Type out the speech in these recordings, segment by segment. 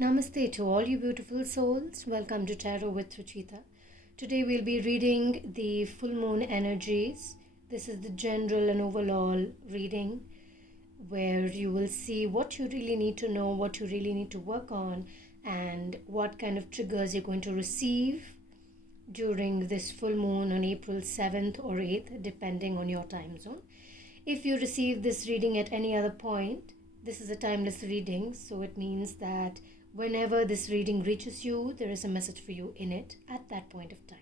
Namaste to all you beautiful souls. Welcome to Tarot with Ruchitaa. Today we'll be reading the full moon energies. This is the general and overall reading where you will see what you really need to know, what you really need to work on, and what kind of triggers you're going to receive during this full moon on April 7th or 8th, depending on your time zone. If you receive this reading at any other point, this is a timeless reading, so it means that whenever this reading reaches you, there is a message for you in it at that point of time.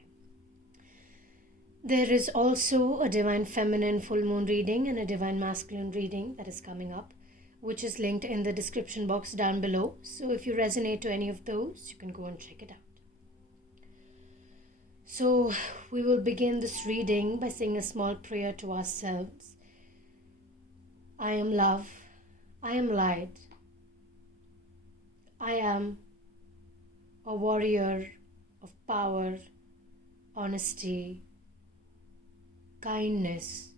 There is also a divine feminine full moon reading and a divine masculine reading that is coming up, which is linked in the description box down below. So if you resonate to any of those, you can go and check it out. So we will begin this reading by saying a small prayer to ourselves. I am love. I am light. I am a warrior of power, honesty, kindness,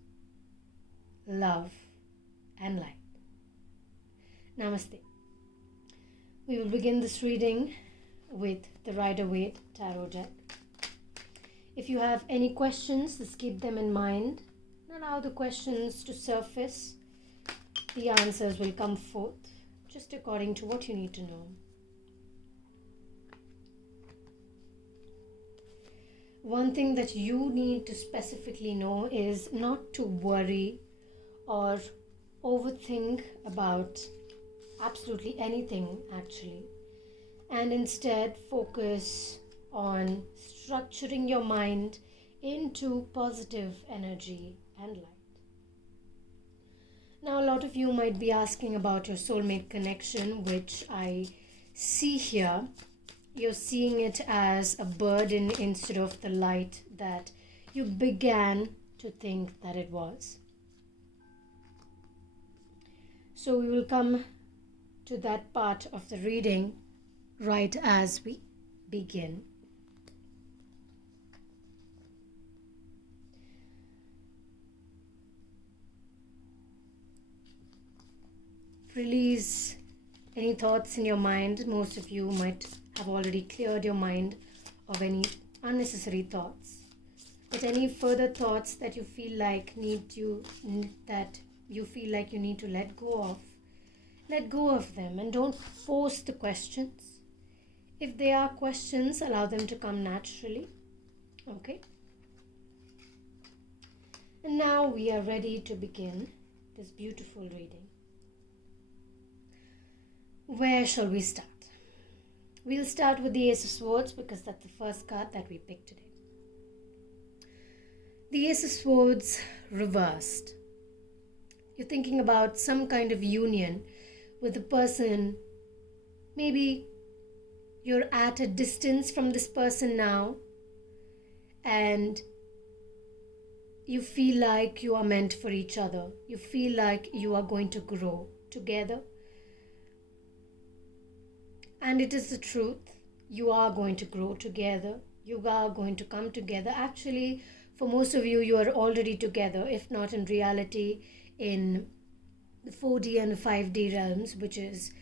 love, and light. Namaste. We will begin this reading with the Rider-Waite Tarot deck. If you have any questions, just keep them in mind and allow the questions to surface. The answers will come forth just according to what you need to know. One thing that you need to specifically know is not to worry or overthink about absolutely anything actually, and instead focus on structuring your mind into positive energy and light. Now, a lot of you might be asking about your soulmate connection, which I see here. You're seeing it as a burden instead of the light that you began to think that it was. So we will come to that part of the reading right as we begin. Release any thoughts in your mind. Most of you might have already cleared your mind of any unnecessary thoughts. But any further thoughts that you feel like you need to let go of them, and don't force the questions. If they are questions, allow them to come naturally. Okay? And now we are ready to begin this beautiful reading. Where shall we start? We'll start with the Ace of Swords because that's the first card that we picked today. The Ace of Swords reversed. You're thinking about some kind of union with a person. Maybe you're at a distance from this person now and you feel like you are meant for each other. You feel like you are going to grow together. And it is the truth. You are going to grow together. You are going to come together. Actually, for most of you, you are already together, if not in reality, in the 4D and 5D realms, which is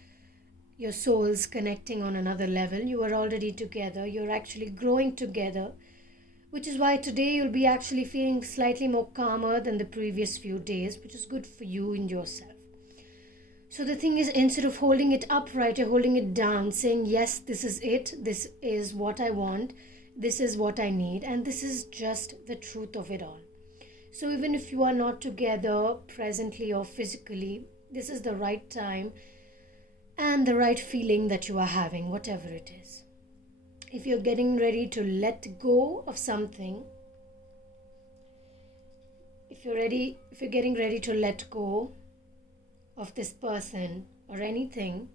your souls connecting on another level. You are already together. You're actually growing together, which is why today you'll be actually feeling slightly more calmer than the previous few days, which is good for you and yourself. So the thing is, instead of holding it upright, you're holding it down, saying, yes, this is it. This is what I want. This is what I need. And this is just the truth of it all. So even if you are not together presently or physically, this is the right time and the right feeling that you are having, whatever it is. If you're getting ready to let go of something, if you're getting ready to let go of this person or anything,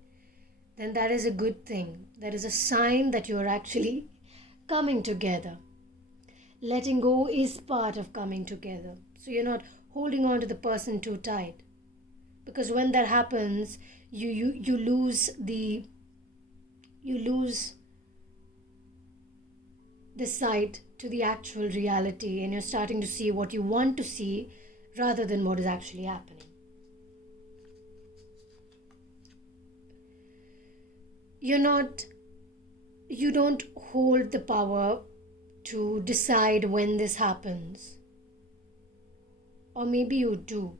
then that is a good thing. That is a sign that you are actually coming together. Letting go is part of coming together. So you're not holding on to the person too tight. Because when that happens, you lose the sight to the actual reality, and you're starting to see what you want to see rather than what is actually happening. you don't hold the power to decide when this happens. Or maybe you do.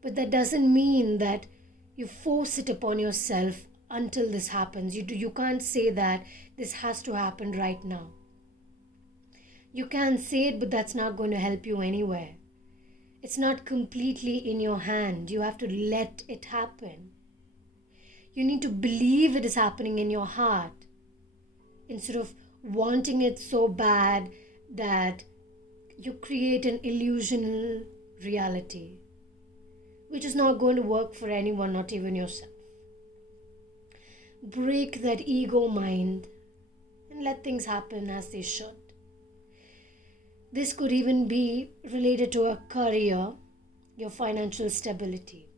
But that doesn't mean that you force it upon yourself until this happens. You can't say that this has to happen right now. You can say it, but that's not going to help you anywhere. It's not completely in your hand. You have to let it happen. You need to believe it is happening in your heart instead of wanting it so bad that you create an illusional reality, which is not going to work for anyone, not even yourself. Break that ego mind and let things happen as they should. This could even be related to a career, your financial stability.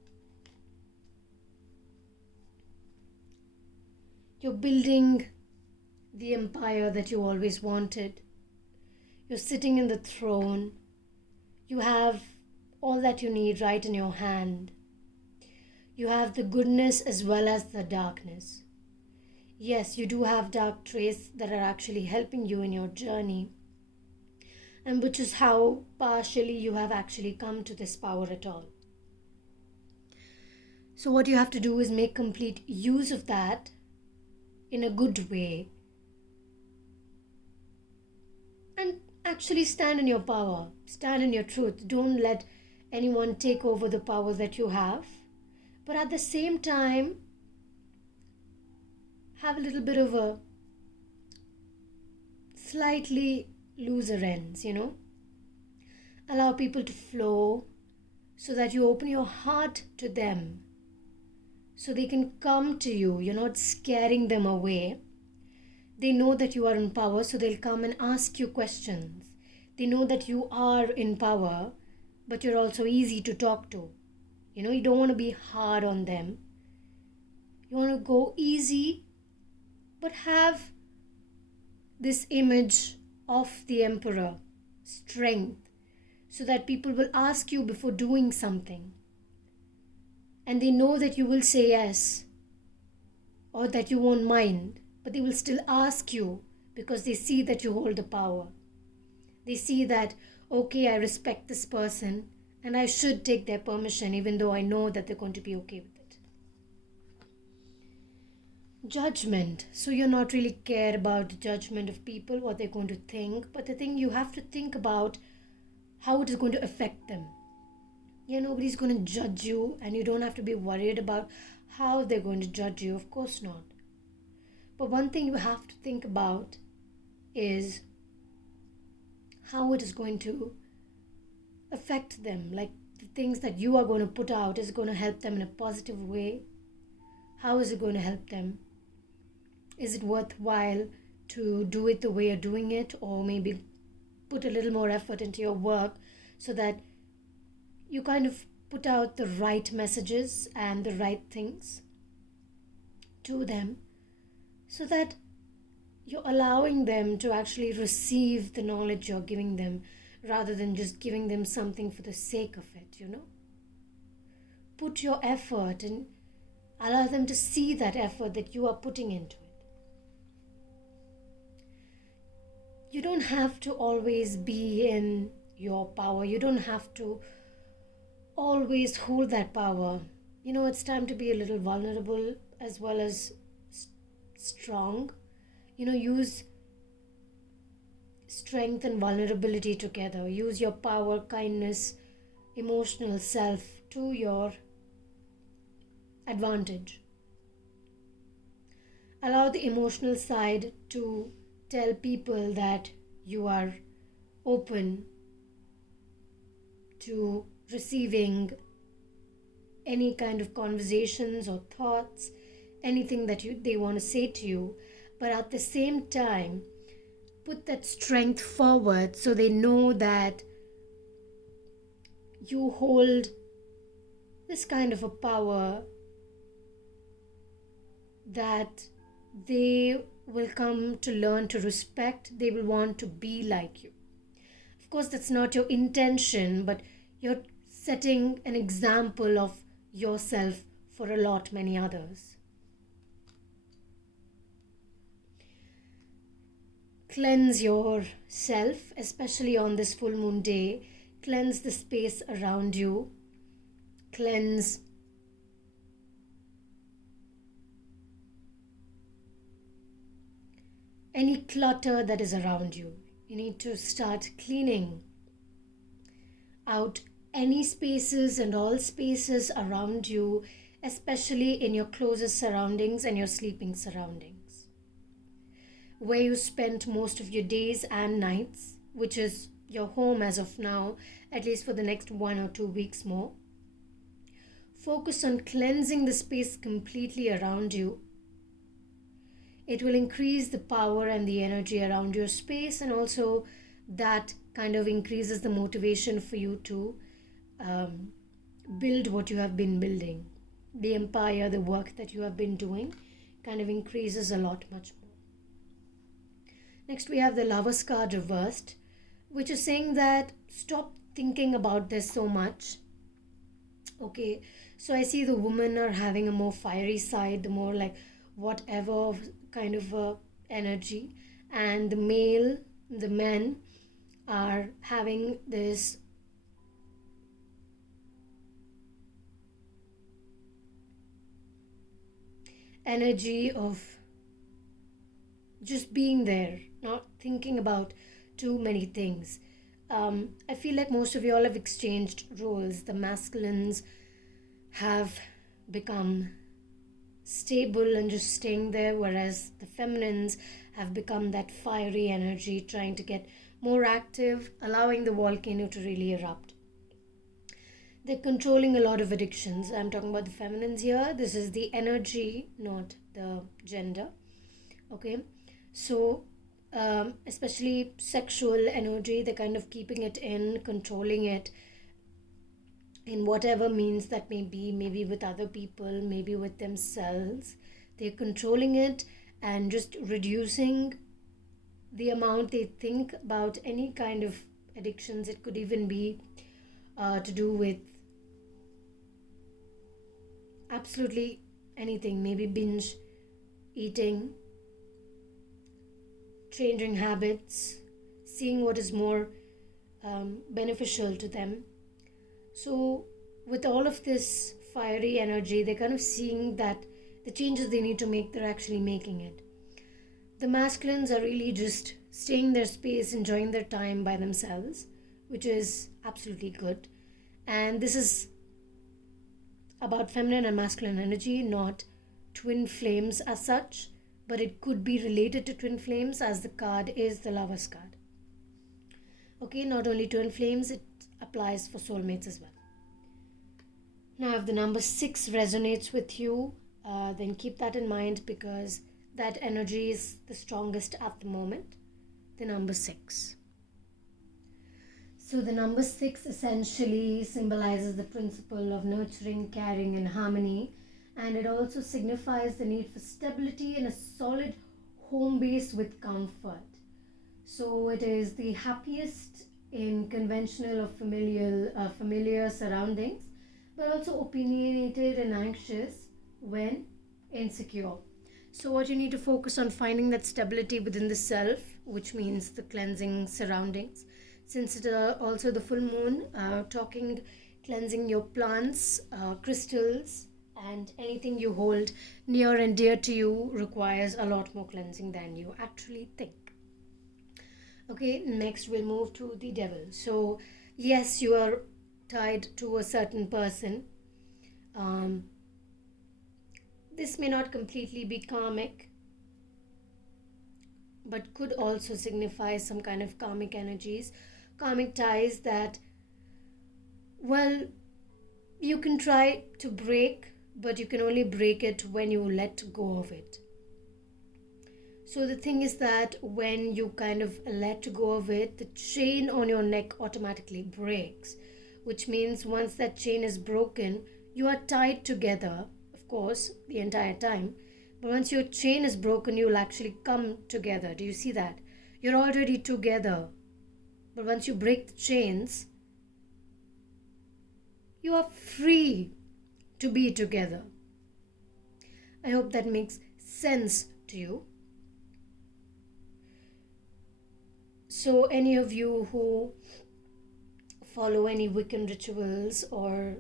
You're building the empire that you always wanted. You're sitting in the throne. You have all that you need right in your hand. You have the goodness as well as the darkness. Yes, you do have dark traits that are actually helping you in your journey, and which is how partially you have actually come to this power at all. So what you have to do is make complete use of that in a good way and actually stand in your power, stand in your truth. Don't let anyone take over the power that you have, but at the same time have a little bit of a slightly looser ends, Allow people to flow so that you open your heart to them so they can come to you. You're not scaring them away. They know that you are in power, so they'll come and ask you questions. They know that you are in power, but you're also easy to talk to. You don't want to be hard on them. You want to go easy, but have this image of the emperor, strength, so that people will ask you before doing something. And they know that you will say yes, or that you won't mind, but they will still ask you because they see that you hold the power. They see that, okay, I respect this person and I should take their permission even though I know that they're going to be okay with it. Judgment. So you're not really care about the judgment of people, what they're going to think, but the thing you have to think about how it is going to affect them. Nobody's going to judge you, and you don't have to be worried about how they're going to judge you. Of course not. But one thing you have to think about is how it is going to affect them. Like the things that you are going to put out, is going to help them in a positive way? How is it going to help them? Is it worthwhile to do it the way you're doing it, or maybe put a little more effort into your work so that you kind of put out the right messages and the right things to them, so that you're allowing them to actually receive the knowledge you're giving them rather than just giving them something for the sake of it, Put your effort and allow them to see that effort that you are putting into it. You don't have to always be in your power. You don't have to always hold that power. It's time to be a little vulnerable as well as strong. Use strength and vulnerability together. Use your power, kindness, emotional self to your advantage. Allow the emotional side to tell people that you are open to receiving any kind of conversations or thoughts, anything that they want to say to you. But at the same time, put that strength forward so they know that you hold this kind of a power that they will come to learn to respect. They will want to be like you. Of course, that's not your intention, but you're setting an example of yourself for many others. cleanse yourself, especially on this full moon day. Cleanse the space around you. Cleanse any clutter that is around you. You need to start cleaning out any spaces and all spaces around you, especially in your closest surroundings and your sleeping surroundings, where you spend most of your days and nights, which is your home as of now, at least for the next 1 or 2 weeks more. Focus on cleansing the space completely around you. It will increase the power and the energy around your space, and also that kind of increases the motivation for you to build what you have been building. The empire, the work that you have been doing kind of increases a lot much more. Next we have the Lover's card reversed, which is saying that stop thinking about this so much. Okay, so I see the women are having a more fiery side, the more like whatever kind of energy, and the men are having this energy of just being there, not thinking about too many things. I feel like most of you all have exchanged roles. The masculines have become stable and just staying there, whereas the feminines have become that fiery energy, trying to get more active, allowing the volcano to really erupt. They're controlling a lot of addictions. I'm talking about the feminines here. This is the energy, not the gender. Okay, so especially sexual energy, they're kind of keeping it in, controlling it in whatever means that may be, maybe with other people, maybe with themselves. They're controlling it and just reducing the amount they think about any kind of addictions. It could even be to do with absolutely anything, maybe binge eating, changing habits, seeing what is more beneficial to them. So with all of this fiery energy, they're kind of seeing that the changes they need to make, they're actually making it. The masculines are really just staying in their space, enjoying their time by themselves, which is absolutely good. And this is about feminine and masculine energy, not twin flames as such, but it could be related to twin flames, as the card is the Lover's card. Okay, not only twin flames, it applies for soulmates as well. Now, if the number 6 resonates with you, then keep that in mind, because that energy is the strongest at the moment. The number 6. So the number 6 essentially symbolizes the principle of nurturing, caring, and harmony, and it also signifies the need for stability and a solid home base with comfort. So it is the happiest in conventional or familiar surroundings, but also opinionated and anxious when insecure. So what you need to focus on, finding that stability within the self, which means the cleansing surroundings. Since it also the full moon, cleansing your plants, crystals, and anything you hold near and dear to you requires a lot more cleansing than you actually think. Okay, next we'll move to the Devil. So yes, you are tied to a certain person. This may not completely be karmic, but could also signify some kind of karmic energies, karmic ties that, well, you can try to break, but you can only break it when you let go of it. So the thing is that when you kind of let go of it, the chain on your neck automatically breaks, which means once that chain is broken, you are tied together, of course, the entire time. But once your chain is broken, you will actually come together. Do you see that? You're already together. But once you break the chains, you are free to be together. I hope that makes sense to you. So any of you who follow any Wiccan rituals or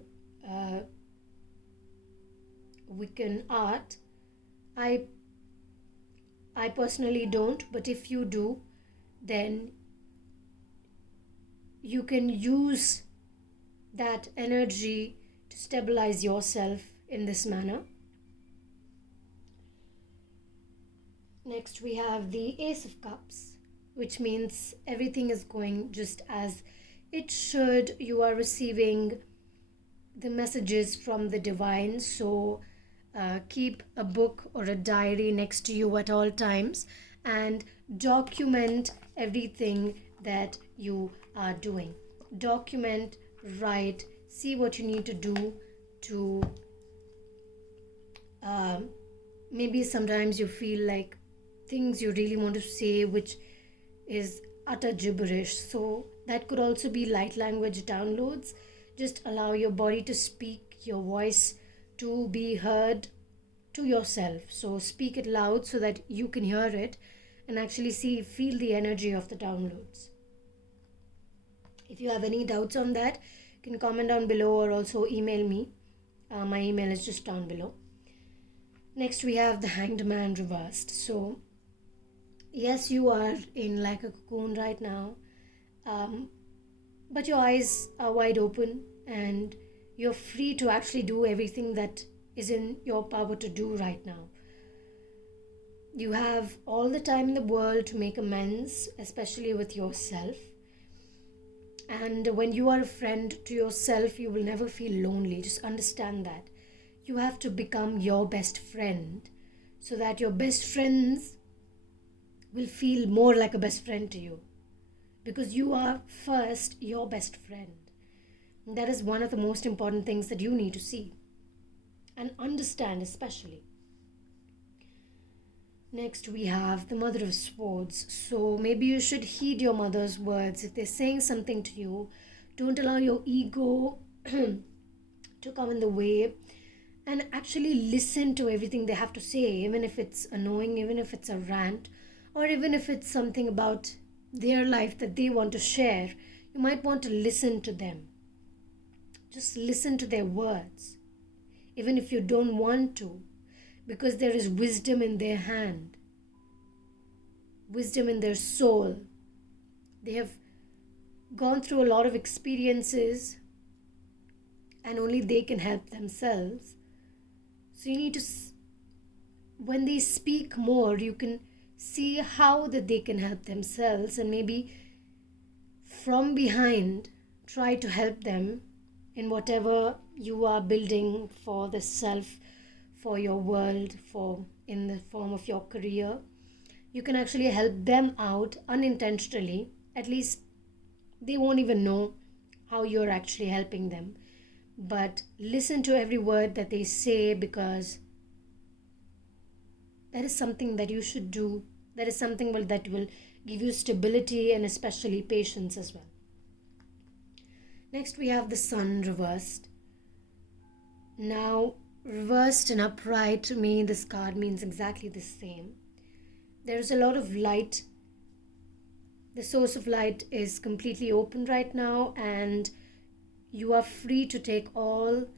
Wiccan art, I personally don't, but if you do, then you can use that energy to stabilize yourself in this manner. Next we have the Ace of Cups, which means everything is going just as it should. You are receiving the messages from the divine, so keep a book or a diary next to you at all times and document everything that you are doing. Document, write, see what you need to do to maybe sometimes you feel like things you really want to say which is utter gibberish, so that could also be light language downloads. Just allow your body to speak, your voice to be heard to yourself. So speak it loud so that you can hear it and actually feel the energy of the downloads. If you have any doubts on that, you can comment down below or also email me. My email is just down below. Next we have the Hanged Man reversed. So yes, you are in like a cocoon right now, but your eyes are wide open and you're free to actually do everything that is in your power to do right now. You have all the time in the world to make amends, especially with yourself. And when you are a friend to yourself, you will never feel lonely. Just understand that. You have to become your best friend so that your best friends will feel more like a best friend to you. Because you are first your best friend. And that is one of the most important things that you need to see and understand especially. Next we have the Mother of Swords. So maybe you should heed your mother's words. If they're saying something to you, don't allow your ego to come in the way, and actually listen to everything they have to say, even if it's annoying, even if it's a rant, or even if it's something about their life that they want to share. You might want to listen to them. Just listen to their words, even if you don't want to, because there is wisdom in their hand, wisdom in their soul. They have gone through a lot of experiences and only they can help themselves. So you need to, when they speak more, you can see how that they can help themselves, and maybe from behind try to help them in whatever you are building for the self, for your world, for in the form of your career. You can actually help them out unintentionally. At least they won't even know how you're actually helping them. But listen to every word that they say, because that is something that you should do. That is something that will give you stability and especially patience as well. Next we have the Sun reversed. Now, reversed and upright, to me this card means exactly the same. There is a lot of light. The source of light is completely open right now, and you are free to take all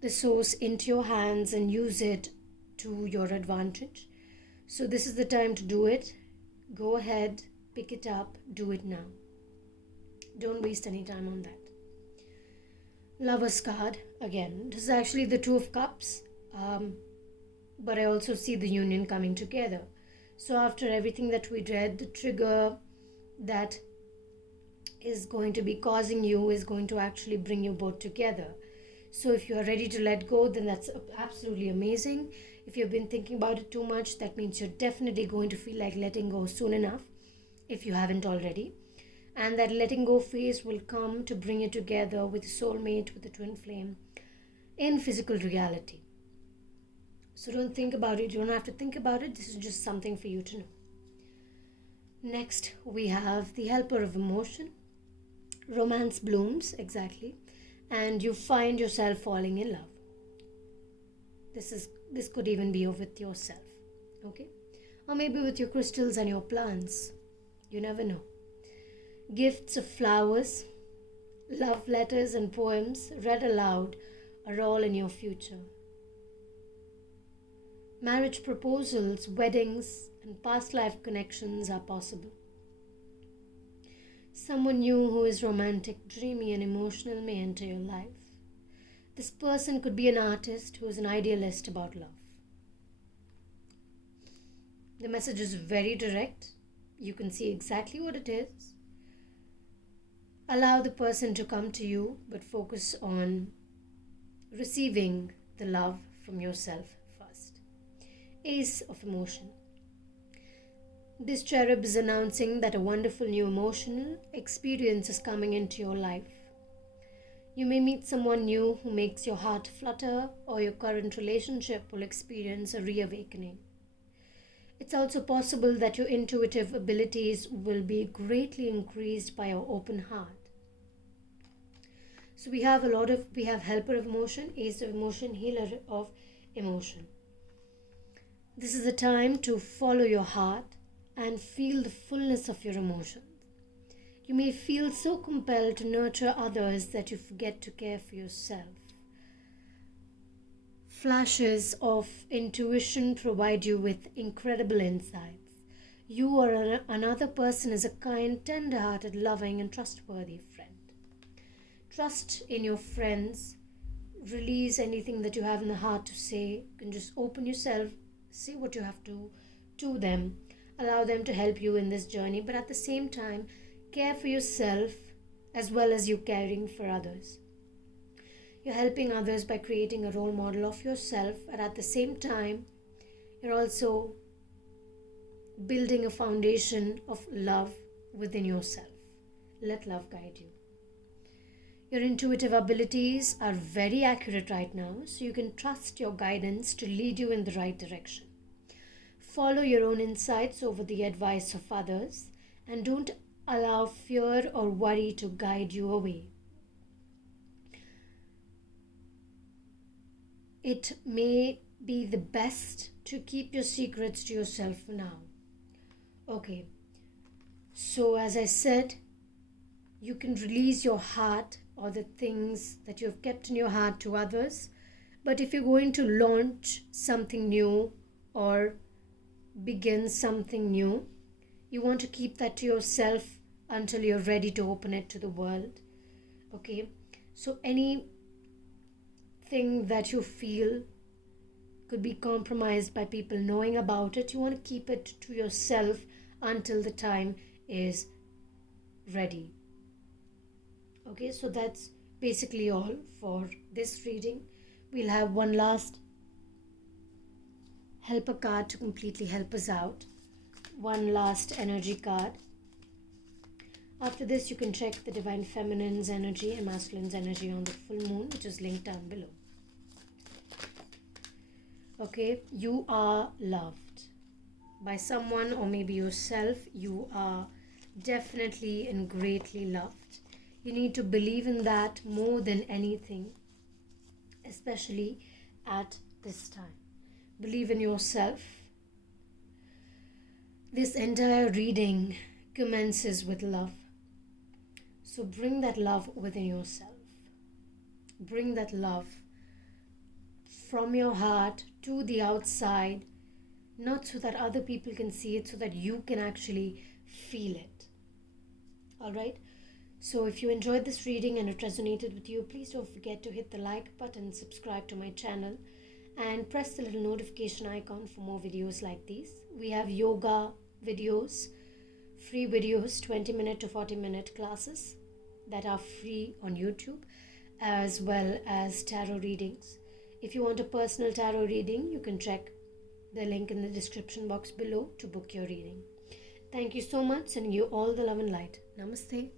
the source into your hands and use it to your advantage. So this is the time to do it. Go ahead, pick it up, do it now. Don't waste any time on that. Lover's card, again, this is actually the Two of Cups, but I also see the union coming together. So after everything that we read, the trigger that is going to be causing you is going to actually bring you both together. So if you are ready to let go, then that's absolutely amazing. If you've been thinking about it too much, that means you're definitely going to feel like letting go soon enough, if you haven't already. And that letting go phase will come to bring you together with a soulmate, with a twin flame in physical reality. So don't think about it. You don't have to think about it. This is just something for you to know. Next, we have the Helper of Emotion. Romance blooms, exactly. And you find yourself falling in love. This could even be with yourself, okay? Or maybe with your crystals and your plants. You never know. Gifts of flowers, love letters and poems read aloud are all in your future. Marriage proposals, weddings, and past life connections are possible. Someone new who is romantic, dreamy, and emotional may enter your life. This person could be an artist who is an idealist about love. The message is very direct. You can see exactly what it is. Allow the person to come to you, but focus on receiving the love from yourself first. Ace of emotion. This cherub is announcing that a wonderful new emotional experience is coming into your life. You may meet someone new who makes your heart flutter, or your current relationship will experience a reawakening. It's also possible that your intuitive abilities will be greatly increased by your open heart. So we have helper of emotion, ace of emotion, healer of emotion. This is a time to follow your heart and feel the fullness of your emotions. You may feel so compelled to nurture others that you forget to care for yourself. Flashes of intuition provide you with incredible insights. You or another person is a kind, tender-hearted, loving, and trustworthy friend. Trust in your friends. Release anything that you have in the heart to say. You can just open yourself, say what you have to them. Allow them to help you in this journey, but at the same time, care for yourself as well as you caring for others. You're helping others by creating a role model of yourself, and at the same time, you're also building a foundation of love within yourself. Let love guide you. Your intuitive abilities are very accurate right now, so you can trust your guidance to lead you in the right direction. Follow your own insights over the advice of others, and don't allow fear or worry to guide you away. It may be the best to keep your secrets to yourself for now. Okay, so as I said, you can release your heart or the things that you have kept in your heart to others. But if you're going to launch something new or begin something new, you want to keep that to yourself until you're ready to open it to the world. Okay, so anything that you feel could be compromised by people knowing about it, you want to keep it to yourself until the time is ready. Okay, so that's basically all for this reading. We'll have one last helper card to completely help us out. One last energy card. After this, you can check the Divine Feminine's energy and Masculine's energy on the full moon, which is linked down below. Okay, you are loved by someone or maybe yourself. You are definitely and greatly loved. You need to believe in that more than anything, especially at this time. Believe in yourself. This entire reading commences with love. So bring that love within yourself. Bring that love from your heart to the outside, not so that other people can see it, so that you can actually feel it. All right? So if you enjoyed this reading and it resonated with you, please don't forget to hit the like button, subscribe to my channel, and press the little notification icon for more videos like these. We have yoga videos, free videos, 20-minute to 40-minute classes that are free on YouTube, as well as tarot readings. If you want a personal tarot reading, you can check the link in the description box below to book your reading. Thank you so much, sending you all the love and light. Namaste.